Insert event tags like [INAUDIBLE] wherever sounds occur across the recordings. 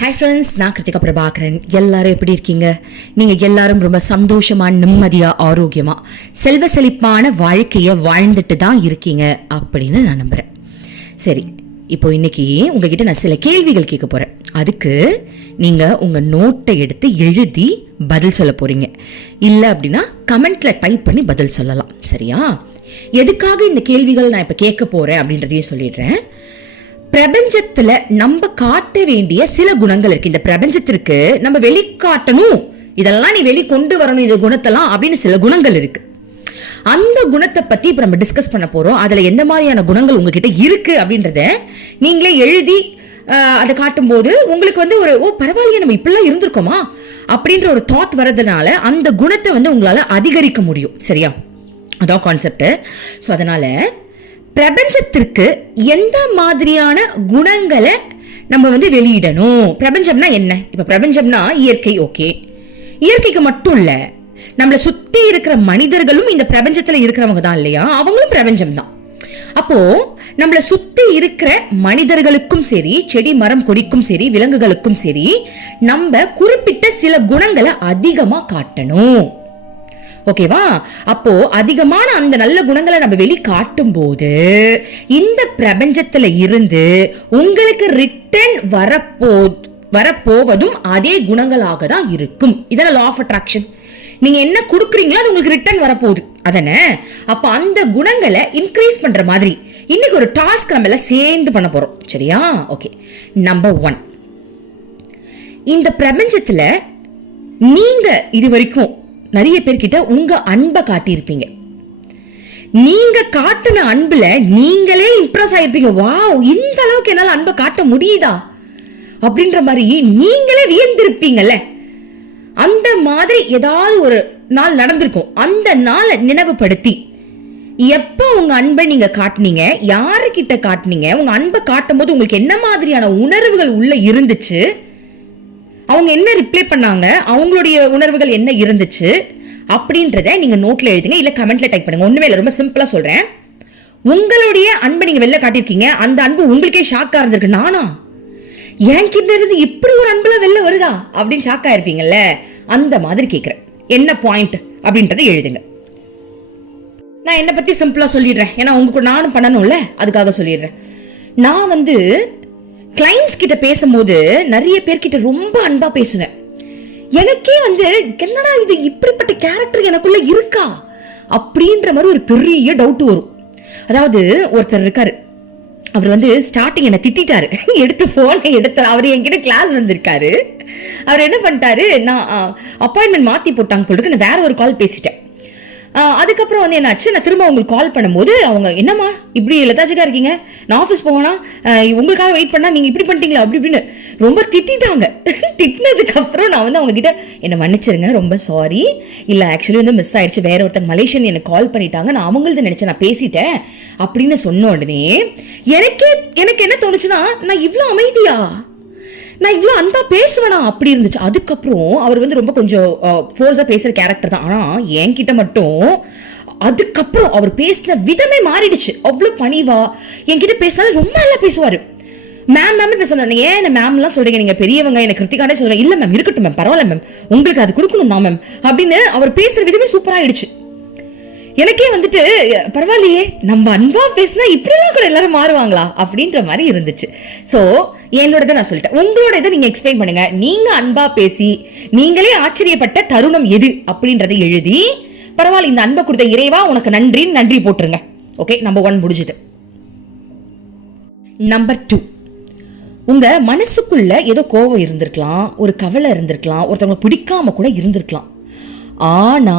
Hi friends நான் கிருத்திகா பிரபாகரன். எல்லாரும் எப்படி இருக்கீங்க? நீங்கள் எல்லாரும் ரொம்ப சந்தோஷமா நிம்மதியாக ஆரோக்கியமாக செல்வ செழிப்பான வாழ்க்கையை வாழ்ந்துட்டு தான் இருக்கீங்க அப்படின்னு நான் நம்புகிறேன் சரி இப்போ இன்னைக்கு உங்ககிட்ட நான் சில கேள்விகள் கேட்க போகிறேன் அதுக்கு நீங்கள் உங்கள் நோட்டை எடுத்து எழுதி பதில் சொல்ல போகிறீங்க இல்லை அப்படின்னா கமெண்ட்டில் டைப் பண்ணி பதில் சொல்லலாம். சரியா? எதுக்காக இந்த கேள்விகள் நான் இப்போ கேட்க போகிறேன் அப்படின்றதையும் சொல்லிடுறேன். பிரபஞ்சத்துல நம்ம காட்ட வேண்டிய சில குணங்கள் இருக்கு. இந்த பிரபஞ்சத்திற்கு நம்ம வெளிக்காட்டணும். இதெல்லாம் நீ வெளி கொண்டு வரணும் இந்த குணத்தெல்லாம் அப்படின்னு சில குணங்கள் இருக்கு. அந்த குணத்தை பத்தி இப்ப நம்ம டிஸ்கஸ் பண்ண போறோம். அதுல எந்த மாதிரியான குணங்கள் உங்ககிட்ட இருக்கு அப்படின்றத நீங்களே எழுதி அதை காட்டும்போது உங்களுக்கு வந்து ஒரு ஓ பரவாயில்லையே நம்ம இப்படிலாம் இருந்திருக்கோமா? அப்படின்ற ஒரு தாட் வர்றதுனால அந்த குணத்தை வந்து உங்களால் அதிகரிக்க முடியும். சரியா? அதான் கான்செப்ட் ஸோ அதனால பிரபஞ்சத்திற்கு எந்த மாதிரியான குணங்களை நம்ம வந்து வெளியிடணும்? பிரபஞ்சம்னா என்ன? இப்ப பிரபஞ்சம்னா இயற்கை ஓகே. இயற்கைக்கு மட்டும் இல்ல நம்மளை சுத்தி இருக்கிற மனிதர்களும் இந்த பிரபஞ்சத்துல இருக்கிறவங்க தான் இல்லையா? அவங்களும் பிரபஞ்சம் தான். அப்போ நம்மளை சுத்தி இருக்கிற மனிதர்களுக்கும் சரி செடி மரம் கொடிக்கும் சரி விலங்குகளுக்கும் சரி நம்ம குறிப்பிட்ட சில குணங்களை அதிகமா காட்டணும். ஓகேவா அப்போ அதிகமான அந்த நல்ல குணங்களை நம்ம வெளி காட்டும் போது இந்த பிரபஞ்சத்துல இருந்து உங்களுக்கு ரிட்டர்ன் வரப்போ வரப்போவதும் அதே குணங்களாக தான் இருக்கும். இதெல்லாம் லா ஆஃப் அட்ராக்ஷன் நீங்க என்ன கொடுக்குறீங்களோ அது உங்களுக்கு ரிட்டர்ன் வரப்போகுது. அதானே அப்ப அந்த குணங்களை இன்க்ரீஸ் பண்ற மாதிரி இன்னைக்கு ஒரு டாஸ்க் நம்ம எல்லாம் சேர்ந்து பண்ண போறோம். சரியா? ஓகே நம்பர் ஒன் இந்த பிரபஞ்சத்துல நீங்க இது வரைக்கும் நிறைய பேர்கிட்ட உங்க அன்பை காட்டியிருப்பீங்க. நீங்க காட்டின அன்புல நீங்களே இம்ப்ரெஸ் ஆயிருப்பீங்க. வாவ் இந்த அளவுக்கு என்னால் அன்பை காட்ட முடியுதா? அப்படின்ற மாதிரி நீங்களே வியந்திருப்பீங்கல்ல. அந்த மாதிரி ஏதாவது ஒரு நாள் நடந்திருக்கும். அந்த நாளை நினைவுபடுத்தி எப்போ உங்க அன்பை நீங்க காட்டுனீங்க? யாருக்கிட்ட காட்டுனீங்க? உங்க அன்பை காட்டும் போது உங்களுக்கு என்ன மாதிரியான உணர்வுகள் உள்ள இருந்துச்சு? அவங்க என்ன ரிப்ளை பண்ணாங்க? அவங்களுடைய உணர்வுகள் என்ன இருந்துச்சு? அப்படின்றத நீங்க நோட்ல எழுதுங்க இல்ல கமெண்ட்ல டைப் பண்ணுங்க. ஒண்ணுமே இல்லை ரொம்ப சிம்பிளா சொல்றேன். உங்களுடைய அன்பை நீங்க வெளில காட்டியிருக்கீங்க. அந்த அன்பு உங்களுக்கே ஷாக்கா இருந்திருக்கு. நானா? என்கிட்ட இருந்து இப்படி ஒரு அன்புலாம் வெளில வருதா? அப்படின்னு ஷாக்கா இருப்பீங்கல்ல அந்த மாதிரி கேட்குறேன் என்ன பாயிண்ட் அப்படின்றத எழுதுங்க. நான் என்னை பத்தி சிம்பிளா சொல்லிடுறேன். ஏன்னா உங்க கூட நானும் பண்ணணும்ல? அதுக்காக சொல்லிடுறேன். நான் வந்து கிளைண்ட்ஸ் கிட்ட பேசும்போது நிறைய பேர்கிட்ட ரொம்ப அன்பா பேசுவேன். எனக்கே வந்து என்னடா இது இப்படிப்பட்ட கேரக்டர் எனக்குள்ள இருக்கா? அப்படின்ற மாதிரி ஒரு பெரிய டவுட் வரும். அதாவது ஒருத்தர் இருக்காரு. அவர் வந்து ஸ்டார்டிங் என்னை திட்டாரு எடுத்து போனை எடுத்தார் அவர் என்கிட்ட கிளாஸ் வந்திருக்காரு. அவர் என்ன பண்ணிட்டாரு நான் அப்பாயின்மெண்ட் மாத்தி போட்டாங்க போட்டுருக்கு நான் வேற ஒரு கால் பேசிட்டேன். அதுக்கப்புறம் வந்து என்னாச்சு? நான் திரும்ப உங்களுக்கு கால் பண்ணும்போது அவங்க என்னம்மா இப்படி லதாஜிக்காக இருக்கீங்க? நான் ஆஃபீஸ் போவேனா உங்களுக்காக வெயிட் பண்ணால் நீங்கள் இப்படி பண்ணிட்டீங்களா? அப்படி இப்படின்னு ரொம்ப திட்டிட்டாங்க. [LAUGHS] திட்டினதுக்கப்புறம் நான் வந்து அவங்க என்னை மன்னிச்சிருங்க ரொம்ப சாரி இல்லை ஆக்சுவலி வந்து மிஸ் ஆயிடுச்சு. வேற ஒருத்தங்க மலேசியன் எனக்கு கால் பண்ணிட்டாங்க. நான் அவங்களது நினச்சேன். நான் பேசிட்டேன். அப்படின்னு சொன்ன உடனே எனக்கே எனக்கு என்ன தோணுச்சுன்னா நான் இவ்வளோ அமைதியா? நான் இவ்வளோ அன்பா பேசுவேனா? அப்படி இருந்துச்சு. அதுக்கப்புறம் அவர் வந்து ரொம்ப கொஞ்சம் ஃபோர்ஸாக பேசுகிற கேரக்டர் தான். ஆனால் என்கிட்ட மட்டும் அதுக்கப்புறம் அவர் பேசின விதமே மாறிடுச்சு. அவ்வளோ பணிவா என்கிட்ட பேசினாலும் ரொம்ப நல்லா பேசுவார். மேம் மேம் பேசணும் நீங்க ஏன் மேம்லாம் சொல்றீங்க? நீங்க பெரியவங்க எனக்கு கிருத்திகாண்டே சொல்றீங்க. இல்ல மேம் இருக்கட்டும் மேம் பரவாயில்ல மேம் உங்களுக்கு அது கொடுக்கணும் தான் மேம் அப்படின்னு அவர் பேசுற விதமே சூப்பராயிடுச்சு எனக்கே வந்துட்டு பரவாயில்லையே நம்ம அன்பா பேசினா இப்படிலாம் கூட எல்லாரும் மாறுவாங்களா? அப்படின்ற மாதிரி இருந்துச்சு. ஸோ என்னோடதை நான் சொல்லிட்டேன். உங்களோட இதை நீங்க எக்ஸ்பிளைன் பண்ணுங்க. நீங்க அன்பா பேசி நீங்களே ஆச்சரியப்பட்ட தருணம் எது? அப்படின்றத எழுதி பரவாயில்ல இந்த அன்பை கொடுத்த இறைவா உனக்கு நன்றின்னு நன்றி போட்டுருங்க. ஓகே நம்பர் ஒன் முடிஞ்சுது. நம்பர் டூ உங்க மனசுக்குள்ள ஏதோ கோபம் இருந்திருக்கலாம் ஒரு கவலை இருந்திருக்கலாம் ஒருத்தவங்க பிடிக்காம கூட இருந்திருக்கலாம். ஆனா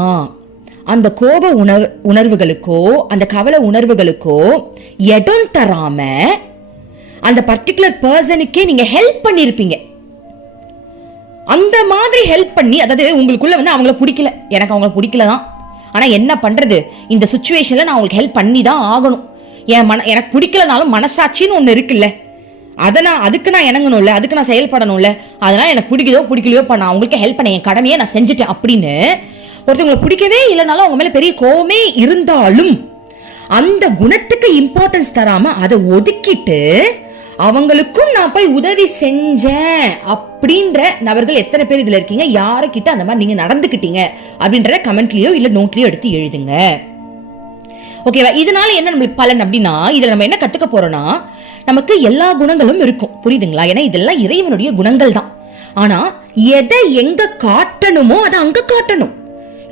அந்த கோப உணர் உணர்வுகளுக்கோ அந்த கவலை உணர்வுகளுக்கோ இடம் தராம அந்த பர்டிகுலர் பர்சனுக்கே நீங்க ஹெல்ப் பண்ணியிருப்பீங்க அந்த மாதிரி ஹெல்ப் பண்ணி அதாவது உங்களுக்குள்ள வந்து அவங்கள பிடிக்கல. எனக்கு அவங்கள பிடிக்கல தான். ஆனால் என்ன பண்ணுறது இந்த சுச்சுவேஷனில் நான் அவங்களுக்கு ஹெல்ப் பண்ணி தான் ஆகணும். என் மன எனக்கு பிடிக்கலனாலும் மனசாட்சின்னு ஒன்று இருக்குல்ல. அதை நான் அதுக்கு நான் இணங்கணும்ல அதுக்கு நான் செயல்படணும்ல. அதனால் எனக்கு பிடிக்குதோ பிடிக்கலையோ பண்ண அவங்களுக்கு ஹெல்ப் பண்ண என் கடமையை நான் செஞ்சுட்டேன் அப்படின்னு ஒருத்தவங்களை பிடிக்கவே இல்லைனாலும் அவங்க மேலே பெரிய கோவமே இருந்தாலும் அந்த குணத்துக்கு இம்பார்ட்டன்ஸ் தராம அதை ஒதுக்கிட்டு அவங்களுக்கும் நான் போய் உதவி செஞ்சேன் அப்படின்ற நபர்கள் எத்தனை பேர் இதுல இருக்கீங்க? யாருக்கிட்ட அந்த மாதிரி நீங்க நடந்துக்கிட்டீங்க? அப்படின்ற கமெண்ட்லயோ இல்ல நோட்லயோ எடுத்து எழுதுங்க. ஓகேவா இதனால என்ன நம்மளுக்கு பலன் அப்படின்னா இதுல நம்ம என்ன கத்துக்க போறோம்னா நமக்கு எல்லா குணங்களும் இருக்கும். புரியுதுங்களா? ஏன்னா இதெல்லாம் இறைவனுடைய குணங்கள் தான் ஆனா எதை எங்க காட்டணுமோ அதை அங்க காட்டணும்.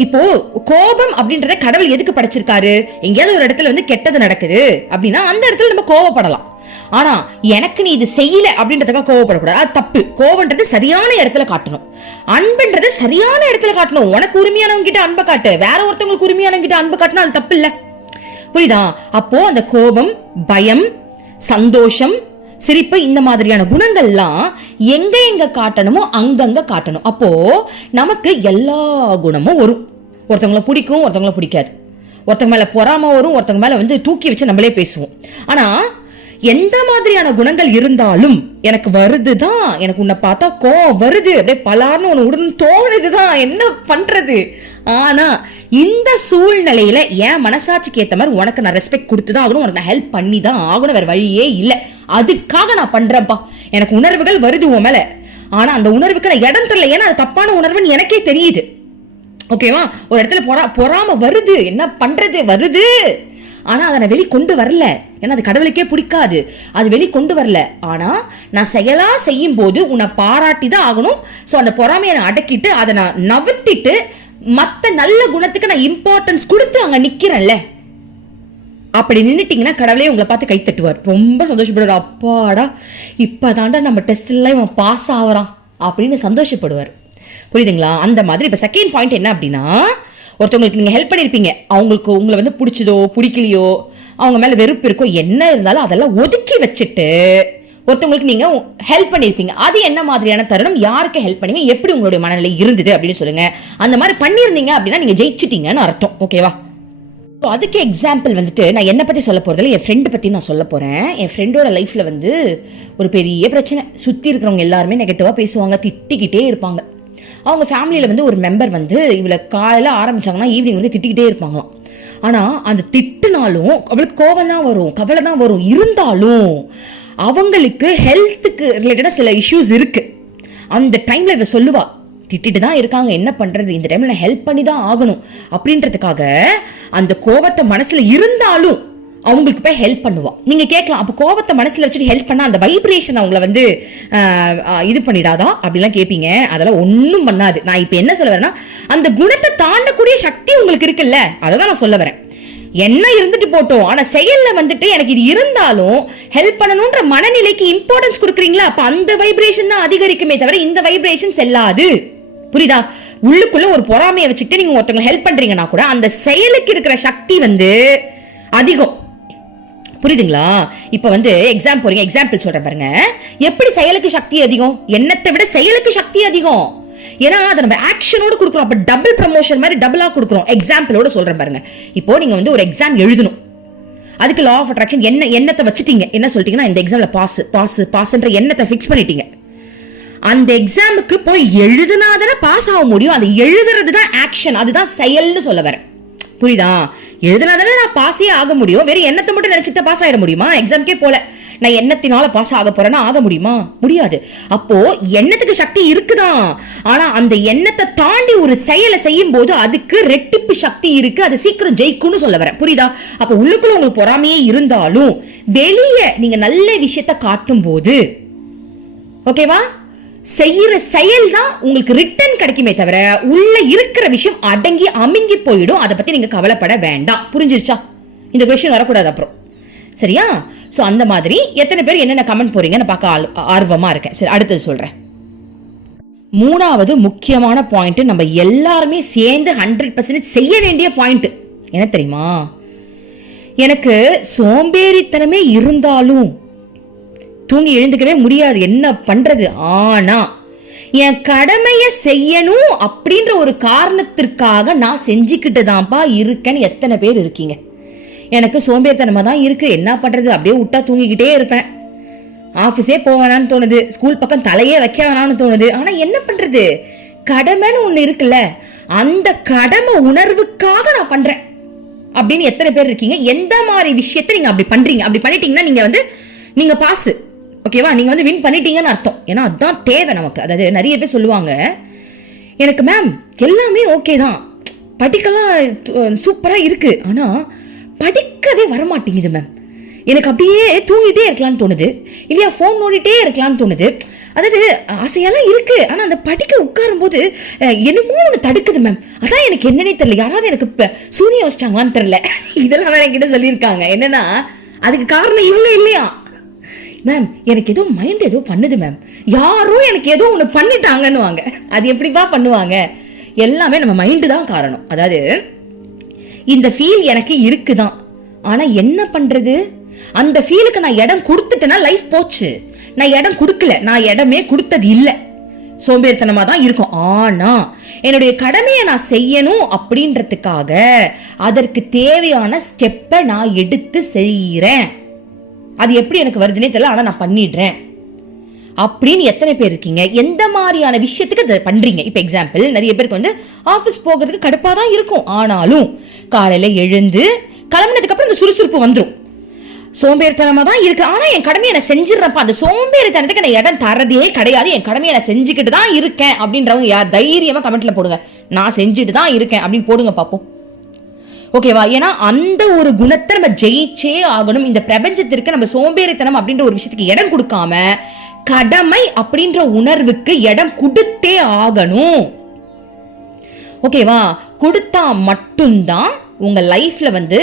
இப்போ கோபம் அப்படின்றத கடவுள் எதுக்கு படைச்சிருக்காரு? எங்கேயாவது ஒரு இடத்துல வந்து கெட்டது நடக்குது அப்படின்னா அந்த இடத்துல நம்ம கோவப்படலாம் ஆனா எனக்கு நீ இது செய்யல அப்படின்றதுக்காக கோவப்படக்கூடாது அது தப்பு. கோவன்றது சரியான இடத்துல காட்டணும். அன்புன்றது சரியான இடத்துல காட்டணும். உனக்கு உரிமையானவங்க கிட்ட அன்பை காட்டு. வேற ஒருத்தவங்களுக்கு உரிமையானவங்க கிட்ட அன்பு காட்டினா அது தப்பு இல்ல. புரியுதா? அப்போ அந்த கோபம் பயம் சந்தோஷம் சிரிப்பு இந்த மாதிரியான குணங்கள்லாம் எங்க எங்க காட்டணுமோ அங்கங்க காட்டணும். அப்போ நமக்கு எல்லா குணமும் வரும். ஒருத்தவங்கள பிடிக்கும் ஒருத்தவங்கள பிடிக்காது. ஒருத்தங்க மேல பொறாம வரும் ஒருத்தங்க மேல வந்து தூக்கி வச்சு நம்மளே பேசுவோம். ஆனா எந்த மாதிரியான குணங்கள் இருந்தாலும் எனக்கு வருதுதான். எனக்கு உன்னை பார்த்தா கோவம் வருது. அப்படியே பலார்னு ஒன்று உடனே தோணுதுதான். என்ன பண்றது? ஆனா இந்த சூழ்நிலையில என் மனசாட்சிக்கு ஏற்ற மாதிரி உனக்கு நான் ரெஸ்பெக்ட் கொடுத்துதான் ஆகணும். உனக்கு நான் ஹெல்ப் பண்ணி தான் ஆகணும். வேற வழியே இல்லை. அதுக்காக நான் பண்றேன்ப்பா. எனக்கு உணர்வுகள் வருது உன் மேல. ஆனா அந்த உணர்வுக்கு நான் இடம் தரல. ஏன்னா அது தப்பான உணர்வுன்னு எனக்கே தெரியுது. ஓகேவா ஒரு இடத்துல பொறா பொறாம வருது. என்ன பண்றது? வருது. ஆனா அதை நான் வெளி கொண்டு வரல. ஏன்னா அது கடவுளுக்கே பிடிக்காது. அது வெளி கொண்டு வரல. ஆனா நான் செயலா செய்யும் போது உன்னை பாராட்டி தான் ஆகணும். ஸோ அந்த பொறாமையை நான் அடக்கிட்டு அதை நான் நவர்த்திட்டு மற்ற நல்ல குணத்துக்கு நான் இம்பார்ட்டன்ஸ் கொடுத்து அங்கே நிற்கிறேன்ல அப்படி நின்றுட்டிங்கன்னா கடவுளே உங்களை பார்த்து கை தட்டுவார். ரொம்ப சந்தோஷப்படுவார். அப்பாடா இப்பதான்டா நம்ம டெஸ்ட்லாம் இவன் பாஸ் ஆகுறான் அப்படின்னு சந்தோஷப்படுவார். புரியுதுங்களா? அந்த மாதிரி இப்போ செகண்ட் பாயிண்ட் என்ன அப்படின்னா ஒருத்தவங்களுக்கு நீங்கள் ஹெல்ப் பண்ணியிருப்பீங்க அவங்களுக்கு உங்களை வந்து பிடிச்சதோ பிடிக்கலையோ அவங்க மேலே வெறுப்பு இருக்கோ என்ன இருந்தாலும் அதெல்லாம் ஒதுக்கி வச்சுட்டு ஒருத்தவங்களுக்கு நீங்க ஹெல்ப் பண்ணியிருப்பீங்க அது என்ன மாதிரியான தருணம்? யாருக்கு ஹெல்ப் பண்ணீங்க? எப்படி உங்களுடைய மனநிலை இருந்தது அப்படின்னு சொல்லுங்க. அந்த மாதிரி பண்ணியிருந்தீங்க அப்படின்னா நீங்க ஜெயிச்சிட்டீங்கன்னு அர்த்தம். ஓகேவா ஸோ அதுக்கு எக்ஸாம்பிள் வந்துட்டு நான் என்னை பற்றி சொல்ல போகிறதில்ல என் ஃப்ரெண்டு பற்றி நான் சொல்ல போகிறேன் என் ஃப்ரெண்டோட லைஃப்பில் வந்து ஒரு பெரிய பிரச்சனை. சுற்றி இருக்கிறவங்க எல்லாருமே நெகட்டிவாக பேசுவாங்க திட்டிக்கிட்டே இருப்பாங்க. அவங்க ஃபேமிலியில் வந்து ஒரு மெம்பர் வந்து இவளை காலையில் ஆரம்பித்தாங்கன்னா ஈவினிங் வரைக்கும் திட்டிக்கிட்டே இருப்பாங்களாம். ஆனால் அந்த திட்டுனாலும் அவளுக்கு கோவம் தான் வரும் கவலை தான் வரும். இருந்தாலும் அவங்களுக்கு ஹெல்த்துக்கு ரிலேட்டடாக சில இஷ்யூஸ் இருக்குது அந்த டைமில் இவ சொல்லுவா திட்டிட்டு தான் இருக்காங்க என்ன பண்ணுறது இந்த டைமில் நான் ஹெல்ப் பண்ணி தான் ஆகணும். அப்படின்றதுக்காக அந்த கோவத்தை மனசில் இருந்தாலும் அவங்களுக்கு போய் ஹெல்ப் பண்ணுவான் நீங்கள் கேட்கலாம் அப்போ கோவத்தை மனசில் வச்சுட்டு ஹெல்ப் பண்ணால் அந்த வைப்ரேஷன் அவங்கள வந்து இது பண்ணிடாதா? அப்படிலாம் கேட்பீங்க அதெல்லாம் ஒன்றும் பண்ணாது. நான் இப்போ என்ன சொல்ல வரேன்னா அந்த குணத்தை தாண்டக்கூடிய சக்தி உங்களுக்கு இருக்குல்ல அதை தான் நான் சொல்ல வரேன். என்ன இருந்துட்டு போட்டோம்? ஆனா செயல்ல வந்துட்டு எனக்கு இது இருந்தாலும் ஹெல்ப் பண்ணணும்ன்ற மனநிலைக்கு இம்பார்ட்டன்ஸ் கொடுக்குறீங்களா? அப்ப அந்த வைப்ரேஷன் தான் அதிகரிக்குமே தவிர இந்த வைப்ரேஷன் செல்லாது. புரியுதா? உள்ளுக்குள்ள ஒரு பொறாமையை வச்சுக்கிட்டு நீங்க ஒருத்தவங்க ஹெல்ப் பண்றீங்கன்னா கூட அந்த செயலுக்கு இருக்கிற சக்தி வந்து அதிகம். புரியுதுங்களா? இப்போ வந்து எக்ஸாம் போறீங்க. எக்ஸாம்பிள் சொல்றேன் பாருங்க. எப்படி செயலுக்கு சக்தி அதிகம்? எண்ணத்தை விட செயலுக்கு சக்தி அதிகம்? ஏன்னா அதை நம்ம ஆக்ஷனோட கொடுக்குறோம். அப்ப டபுள் ப்ரமோஷன் மாதிரி டபுளா கொடுக்குறோம். எக்ஸாம்பிளோட சொல்றேன் பாருங்க. இப்போ நீங்க வந்து ஒரு எக்ஸாம் எழுதணும். அதுக்கு லா ஆஃப் அட்ராக்ஷன் என்ன எண்ணத்தை வச்சுட்டீங்க? என்ன சொல்லிட்டீங்கன்னா இந்த எக்ஸாம்ல பாஸ் பாஸ் பாஸ்ன்ற எண்ணத்தை ஃபிக்ஸ் பண்ணிட்டீங்க. அந்த எக்ஸாமுக்கு போய் எழுதுனாதானே பாஸ் ஆக முடியும். அந்த எழுதுறது தான் ஆக்ஷன் அதுதான் செயல்னு சொல்ல வரேன். புரியுதா? எழுதுனாதானே நான் பாஸே ஆக முடியும்? வெறும் எண்ணத்தை மட்டும் நினைச்சிட்டு பாஸ் ஆயிட முடியுமா? எக்ஸாம்க்கே போல. நான் எண்ணத்தினால பாஸ் ஆக போறேன்னா ஆக முடியுமா? முடியாது. அப்போ எண்ணத்துக்கு சக்தி இருக்குதான் ஆனா அந்த எண்ணத்தை தாண்டி ஒரு செயலை செய்யும் போது அதுக்கு ரெட்டிப்பு சக்தி இருக்கு. அது சீக்கிரம் ஜெயிக்கும்னு சொல்ல வரேன். புரியுதா? அப்ப உள்ளுக்குள்ள உங்களுக்கு பொறாமையே இருந்தாலும் வெளியே நீங்க நல்ல விஷயத்த காட்டும் போது ஓகேவா செய்யற செயல் தான் உங்களுக்கு ரிட்டர்ன் கிடைக்குமே தவிர உள்ள இருக்கிற விஷயம் அடங்கி அமுங்கி போயிடும். அதை பத்தி நீங்க கவலைப்பட வேண்டாம். புரிஞ்சிருச்சா? இந்த கொஸ்டின் வரக்கூடாது அப்புறம். சரியா? சோ அந்த மாதிரி எத்தனை பேர் என்னென்ன கமெண்ட் போறீங்கன்னு பார்க்க ஆர்வமா இருக்கேன். சரி அடுத்தது சொல்றேன். மூணாவது முக்கியமான பாயிண்ட் நம்ம எல்லாருமே சேர்ந்து ஹண்ட்ரட் பர்சன்டேஜ் செய்ய வேண்டிய பாயிண்ட் என்ன தெரியுமா? எனக்கு சோம்பேறித்தனமே இருந்தாலும் தூங்கி எழுந்துக்கவே முடியாது. என்ன பண்றது? ஆனா என் கடமைய செய்யணும் அப்படின்ற ஒரு காரணத்திற்காக நான் செஞ்சுக்கிட்டு தான்ப்பா இருக்கேன்னு எத்தனை பேர் இருக்கீங்க. எனக்கு சோம்பேறித்தனமா தான் இருக்கு. என்ன பண்றது? அப்படியே விட்டா தூங்கிக்கிட்டே இருப்பேன். ஆஃபீஸே போக வேணாம்னு தோணுது. ஸ்கூல் பக்கம் தலையே வைக்க வேணாம்னு தோணுது. ஆனா என்ன பண்றது? கடமைன்னு ஒண்ணு இருக்குல்ல. அந்த கடமை உணர்வுக்காக நான் பண்றேன். அப்படின்னு எத்தனை பேர் இருக்கீங்க? எந்த மாதிரி விஷயத்தை நீங்க அப்படி பண்றீங்க? அப்படி பண்ணிட்டீங்கன்னா நீங்க வந்து நீங்க பாசு ஓகேவா நீங்கள் வந்து வின் பண்ணிட்டீங்கன்னு அர்த்தம். ஏன்னா அதுதான் தேவை நமக்கு. அதாவது நிறைய பேர் சொல்லுவாங்க எனக்கு மேம் எல்லாமே ஓகே தான். படிக்கலாம் சூப்பராக இருக்குது ஆனால் படிக்கவே வரமாட்டேங்குது மேம் எனக்கு அப்படியே தூங்கிட்டே இருக்கலாம்னு தோணுது. இல்லையா ஃபோன் நோண்டிட்டே இருக்கலாம்னு தோணுது. அதாவது ஆசையெல்லாம் இருக்குது ஆனால் அந்த படிக்க உட்காரும்போது என்னமோ ஒன்று தடுக்குது மேம் அதான் எனக்கு என்னன்னே தெரில யாராவது எனக்கு இப்போ சூரிய வச்சிட்டாங்களான்னு தெரில [LAUGHS] இதெல்லாம் வேற என்கிட்ட சொல்லியிருக்காங்க. என்னன்னா அதுக்கு காரணம் இவங்க இல்லையா? மேம் எனக்கு ஏதோ மைண்ட் ஏதோ பண்ணுது மேம் யாரோ எனக்கு ஏதோ ஒன்று பண்ணிட்டாங்கன்னு வாங்க அது எப்படிப்பா பண்ணுவாங்க? எல்லாமே நம்ம மைண்டு தான் காரணம். அதாவது இந்த ஃபீல் எனக்கு இருக்குதான். ஆனால் என்ன பண்ணுறது அந்த ஃபீலுக்கு நான் இடம் கொடுத்துட்டேன்னா லைஃப் போச்சு. நான் இடம் கொடுக்கல. நான் இடமே கொடுத்தது இல்லை. சோம்பேறித்தனமாக தான் இருக்கும். ஆனால் என்னுடைய கடமையை நான் செய்யணும் அப்படின்றதுக்காக அதற்கு தேவையான ஸ்டெப்பை நான் எடுத்து செய்கிறேன் அது எப்படி எனக்கு வருதுன்னே தெரியல ஆனால் நான் பண்ணிடுறேன். அப்படின்னு எத்தனை பேர் இருக்கீங்க? எந்த மாதிரியான விஷயத்துக்கு அதை பண்ணுறீங்க இப்போ எக்ஸாம்பிள் நிறைய பேருக்கு வந்து ஆஃபீஸ் போகிறதுக்கு கடுப்பாக தான் இருக்கும். ஆனாலும் காலையில் எழுந்து கிளம்புனதுக்கப்புறம் இந்த சுறுசுறுப்பு வந்துடும் சோம்பேறித்தனமாக தான் இருக்கு. ஆனால் என் கடமையை நான் செஞ்சிடறப்பா அந்த சோம்பேறித்தனத்துக்கு நான் இடம் தரதே கிடையாது. என் கடமையை நான் செஞ்சுக்கிட்டு தான் இருக்கேன் அப்படின்றவங்க யார்? தைரியமாக கமெண்ட்டில் போடுங்க. நான் செஞ்சுட்டு தான் இருக்கேன் அப்படின்னு போடுங்க பார்ப்போம் ஓகேவா ஏன்னா அந்த ஒரு குணத்தை நம்ம ஜெயிச்சே ஆகணும். இந்த பிரபஞ்சத்திற்கு நம்ம சோம்பேறித்தனம் அப்படின்ற ஒரு விஷயத்துக்கு இடம் கொடுக்காம கடமை அப்படின்ற உணர்வுக்கு இடம் கொடுத்தே ஆகணும். ஓகேவா கொடுத்தா மட்டும்தான் உங்க லைஃப்ல வந்து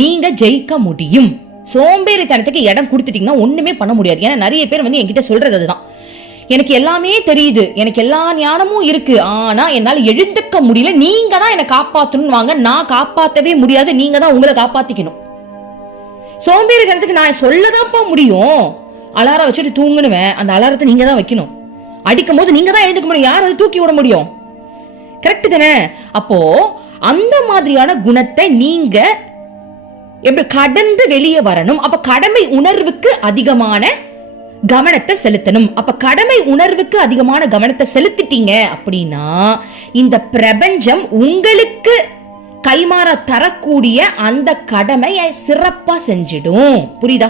நீங்க ஜெயிக்க முடியும். சோம்பேறித்தனத்துக்கு இடம் கொடுத்துட்டீங்கன்னா ஒண்ணுமே பண்ண முடியாது. ஏன்னா நிறைய பேர் வந்து என்கிட்ட சொல்றது அதுதான். எனக்கு எல்லாமே தெரியுது. எனக்கு எல்லா ஞானமும் இருக்கு. ஆனா என்னால் எழுந்துக்க முடியல. நீங்க தான் என்னை காப்பாத்தணும் வாங்க நான் காப்பாற்றவே முடியாது. நீங்க தான் உங்களை காப்பாத்திக்கணும். சோம்பேறித்தனத்துக்கு நான் சொல்லதான்ப்பா முடியும். அலாரம் வச்சுட்டு தூங்குனுவேன். அந்த அலாரத்தை நீங்க தான் வைக்கணும். அடிக்கும் போது நீங்க தான் எழுந்துக்க முடியும். யார் அதை தூக்கி விட முடியும்? கரெக்ட் தானே? அப்போ அந்த மாதிரியான குணத்தை நீங்க எப்படி கடந்து வெளியே வரணும். அப்ப கடமை உணர்வுக்கு அதிகமான கவனத்தை செலுத்தணும். அப்ப கடமை உணர்வுக்கு அதிகமான கவனத்தை செலுத்திட்டீங்க அப்படின்னா இந்த பிரபஞ்சம் உங்களுக்கு கைமாற தரக்கூடிய அந்த கடமையை சிறப்பா செஞ்சிடும். புரியுதா?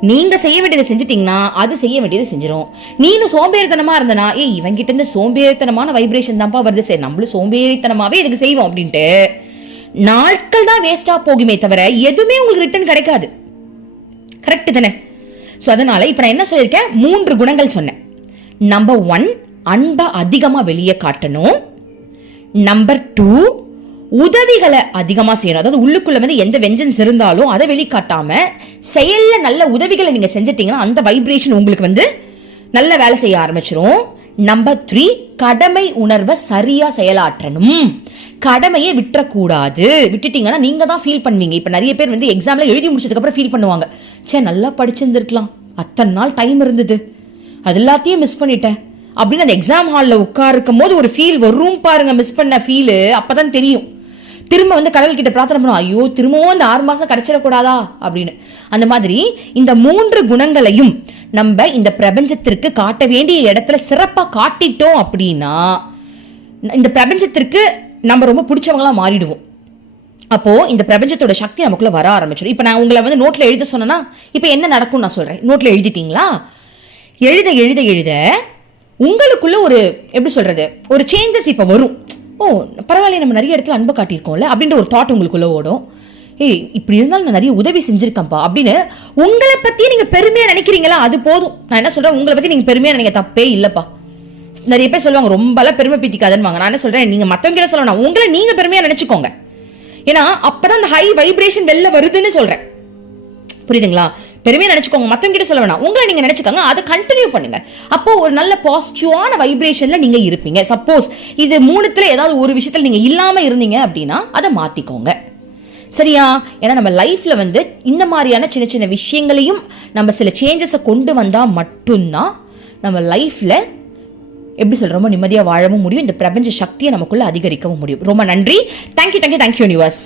நீங்க செய்ய வேண்டியதை செஞ்சிட்டீங்கன்னா அது செய்ய வேண்டியதை செஞ்சிடும் நீனும் சோம்பேறித்தனமா இருந்தனா ஏ இவங்கிட்ட இருந்து சோம்பேறித்தனமான வைப்ரேஷன் தான்ப்பா வருது. சரி நம்மளும் சோம்பேறித்தனமாவே இதுக்கு செய்வோம் அப்படின்ட்டு. நாட்கள் தான் வேஸ்டா போகுமே தவிர எதுவுமே உங்களுக்கு ரிட்டர்ன் கிடைக்காது. கரெக்ட் தானே? ஸோ அதனால இப்போ நான் என்ன சொல்லியிருக்கேன்? மூன்று குணங்கள் சொன்னேன். நம்பர் ஒன் அன்பை அதிகமாக வெளியே காட்டணும். நம்பர் டூ உதவிகளை அதிகமாக செய்யணும். அதாவது உள்ளுக்குள்ள வந்து எந்த வெஞ்சன்ஸ் இருந்தாலும் அதை வெளிக்காட்டாமல் செயலில் நல்ல உதவிகளை நீங்கள் செஞ்சிட்டிங்கன்னா அந்த வைப்ரேஷன் உங்களுக்கு வந்து நல்ல வேலை செய்ய ஆரம்பிச்சிரும். நம்பர் த்ரீ கடமை உணர்வை சரியா செயலாற்றணும். கடமையை விட்டுறக்கூடாது. விட்டுட்டீங்கன்னா நீங்க தான் ஃபீல் பண்ணுவீங்க. இப்போ நிறைய பேர் வந்து எக்ஸாம்ல எழுதி முடிச்சதுக்கப்புறம் ஃபீல் பண்ணுவாங்க. சே நல்லா படிச்சிருந்துருக்கலாம். அத்தனை நாள் டைம் இருந்தது. அது எல்லாத்தையும் மிஸ் பண்ணிட்டேன். அப்படின்னு அந்த எக்ஸாம் ஹாலில் உட்காருக்கும் போது ஒரு ஃபீல் வரும் பாருங்க மிஸ் பண்ண ஃபீலு அப்பதான் தெரியும். திரும்ப வந்து கடவுள் கிட்ட பிரார்த்தனை பண்ணுவோம் ஐயோ திரும்பவும் இந்த ஆறு மாசம் கிடைச்சிடக்கூடாதா அப்படின்னு. அந்த மாதிரி இந்த மூன்று குணங்களையும் நம்ம இந்த பிரபஞ்சத்திற்கு காட்ட வேண்டிய இடத்துல சிறப்பா காட்டிட்டோம் அப்படின்னா இந்த பிரபஞ்சத்திற்கு நம்ம ரொம்ப பிடிச்சவங்களா மாறிடுவோம். அப்போ இந்த பிரபஞ்சத்தோட சக்தி நமக்குள்ள வர ஆரம்பிச்சிடும். இப்போ நான் உங்களை வந்து நோட்ல எழுத சொன்னேன்னா இப்போ என்ன நடக்கும் நான் சொல்றேன். நோட்ல எழுதிட்டீங்களா? எழுத எழுத எழுத உங்களுக்குள்ள ஒரு எப்படி சொல்றது? ஒரு சேஞ்சஸ் இப்போ வரும். ஓ பரவாயில்ல நம்ம நிறைய இடத்துல அன்பு காட்டியிருக்கோம்ல அப்படின்ற ஒரு தாட் உங்களுக்குள்ளே ஓடும். ஏய் இப்படி இருந்தாலும் நான் நிறைய உதவி செஞ்சுருக்கேன்ப்பா அப்படின்னு உங்களை பற்றி நீங்கள் பெருமையாக நினைக்கிறீங்களா? அது போதும். நான் என்ன சொல்கிறேன் உங்களை பற்றி நீங்கள் பெருமையாக நினைக்க தப்பே இல்லைப்பா. நிறைய பேர் சொல்லுவாங்க ரொம்பலாம் பெருமை பீத்திக்காதன்னு நான் என்ன சொல்கிறேன் நீங்கள் மற்றவங்க என்ன சொல்லணும் உங்களை நீங்கள் பெருமையாக நினச்சிக்கோங்க. ஏன்னா அப்போ தான் அந்த ஹை வைப்ரேஷன் வெளில வருதுன்னு சொல்கிறேன் புரியுதுங்களா? பெருமையாக நினச்சிக்கோங்க. மற்றவங்கிட்ட சொல்ல வேணாம். உங்களை நீங்கள் நினச்சிக்கோங்க. அதை கண்டினியூ பண்ணுங்க. அப்போ ஒரு நல்ல பாசிட்டிவான வைப்ரேஷனில் நீங்கள் இருப்பீங்க. சப்போஸ் இது மூணுத்தில் ஏதாவது ஒரு விஷயத்தில் நீங்கள் இல்லாமல் இருந்தீங்க அப்படின்னா அதை மாற்றிக்கோங்க சரியா? ஏன்னா நம்ம லைஃப்பில் வந்து இந்த மாதிரியான சின்ன சின்ன விஷயங்களையும் நம்ம சில சேஞ்சஸை கொண்டு வந்தால் மட்டும்தான் நம்ம லைஃப்பில் எப்படி சொல்ற ரொம்ப வாழவும் முடியும். இந்த பிரபஞ்ச சக்தியை நமக்குள்ள அதிகரிக்கவும் முடியும். ரொம்ப நன்றி. Thank you thank you thank you universe